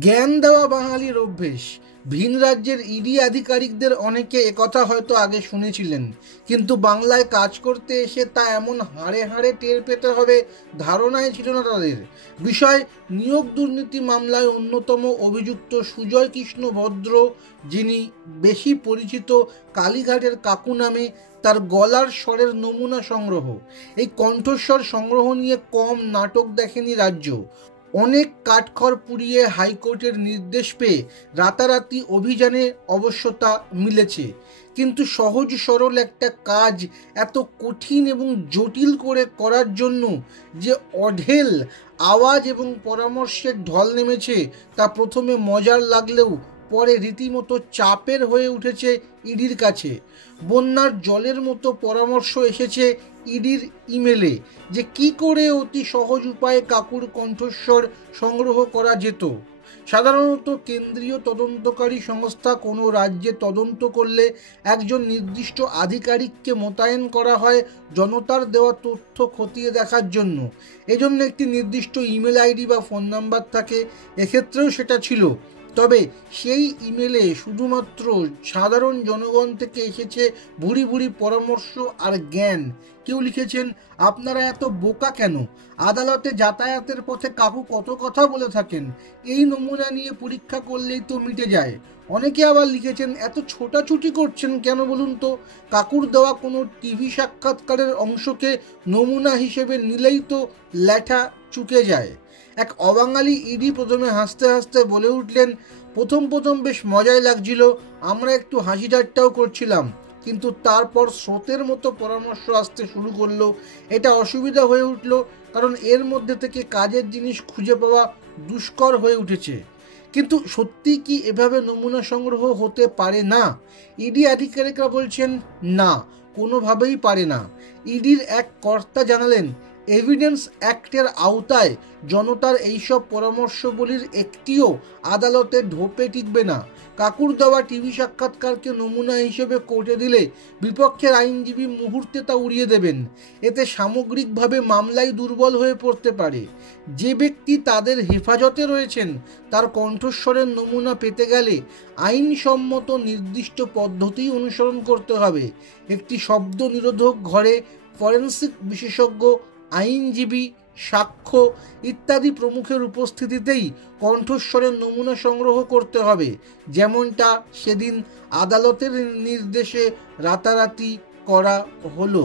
জ্ঞান দেওয়া বাঙালির অভ্যেস। ভিন রাজ্যের ইডি আধিকারিকদের অনেকে একথা হয়তো আগে শুনেছিলেন, কিন্তু বাংলায় কাজ করতে এসে তা এমন হাড়ে হাড়ে টের পেতে হবে ধারণাই ছিল না তাদের। বিষয় নিয়োগ দুর্নীতি মামলায় অন্যতম অভিযুক্ত সুজয় কৃষ্ণ ভদ্র, যিনি বেশি পরিচিত কালীঘাটের কাকু নামে, তার গলার স্বরের নমুনা সংগ্রহ। এই কণ্ঠস্বর সংগ্রহ নিয়ে কম নাটক দেখেনি রাজ্য। অনেক কাঠখড় পুড়িয়ে হাইকোর্টের নির্দেশ পেয়ে রাতারাতি অভিযানে অবশ্য তা মিলেছে। কিন্তু সহজ সরল একটা কাজ এত কঠিন এবং জটিল করে করার জন্য যে অঢেল আওয়াজ এবং পরামর্শের ঢল নেমেছে, তা প্রথমে মজার লাগলেও পরে রীতিমতো চাপের হয়ে উঠেছে ইডির কাছে। বন্যার জলের মতো পরামর্শ এসেছে ইডির ইমেলে যে কি করে অতি সহজ উপায়ে কাকুর কণ্ঠস্বর সংগ্রহ করা যেত। সাধারণত কেন্দ্রীয় তদন্তকারী সংস্থা কোনো রাজ্যে তদন্ত করলে একজন নির্দিষ্ট আধিকারিককে মোতায়েন করা হয় জনতার দেওয়া তথ্য খতিয়ে দেখার জন্য। এজন্য একটি নির্দিষ্ট ইমেল আইডি বা ফোন নাম্বার থাকে। এক্ষেত্রেও সেটা ছিল, তবে সেই ইমেলে শুধুমাত্র সাধারণ জনগণ থেকে এসেছে ভুরি ভুরি পরামর্শ আর জ্ঞান। কেউ লিখেছেন, আপনারা এত বোকা কেন? আদালতে যাতায়াতের পথে কাকু কত কথা বলে থাকেন, এই নমুনা নিয়ে পরীক্ষা করলেই তো মিটে যায়। অনেকে আবার লিখেছেন, এত ছোটাছুটি করছেন কেন বলুন তো? কাকুর দেওয়া কোনো টিভি সাক্ষাৎকারের অংশকে নমুনা হিসেবে নিলেই তো ল্যাঠা চুকে যায়। এক অবাঙালি ইডি প্রথমে হাসতে হাসতে বলে উঠলেন, প্রথম বেশ মজাই লাগছিল, আমরা একটু হাসি ঠাট্টাও করছিলাম, কিন্তু তারপর স্রোতের মতো পরামর্শ আসতে শুরু করলো। এটা অসুবিধা হয়ে উঠল, কারণ এর মধ্যে থেকে কাজের জিনিস খুঁজে পাওয়া দুষ্কর হয়ে উঠেছে। কিন্তু সত্যি কি এভাবে নমুনা সংগ্রহ হতে পারে না? ইডি আধিকারিকরা বলছেন না, কোনোভাবেই পারে না। ইডির এক কর্তা জানালেন, এভিডেন্স অ্যাক্টের আওতায় জনতার এইসব পরামর্শগুলির একটিও আদালতে ঢোপে টিকবে না। কাকুর দেওয়া টিভি সাক্ষাৎকারকে নমুনা হিসেবে কোর্টে দিলে বিপক্ষের আইনজীবী মুহূর্তে তা উড়িয়ে দেবেন। এতে সামগ্রিকভাবে মামলাই দুর্বল হয়ে পড়তে পারে। যে ব্যক্তি তাদের হেফাজতে রয়েছেন তার কণ্ঠস্বরের নমুনা পেতে গেলে আইনসম্মত নির্দিষ্ট পদ্ধতি অনুসরণ করতে হবে। একটি শব্দ নিরোধক ঘরে ফরেন্সিক বিশেষজ্ঞ, আইনজীবী, সাক্ষ্য ইত্যাদি প্রমুখের উপস্থিতিতেই কণ্ঠস্বরের নমুনা সংগ্রহ করতে হবে, যেমনটা সেদিন আদালতের নির্দেশে রাতারাতি করা হলো।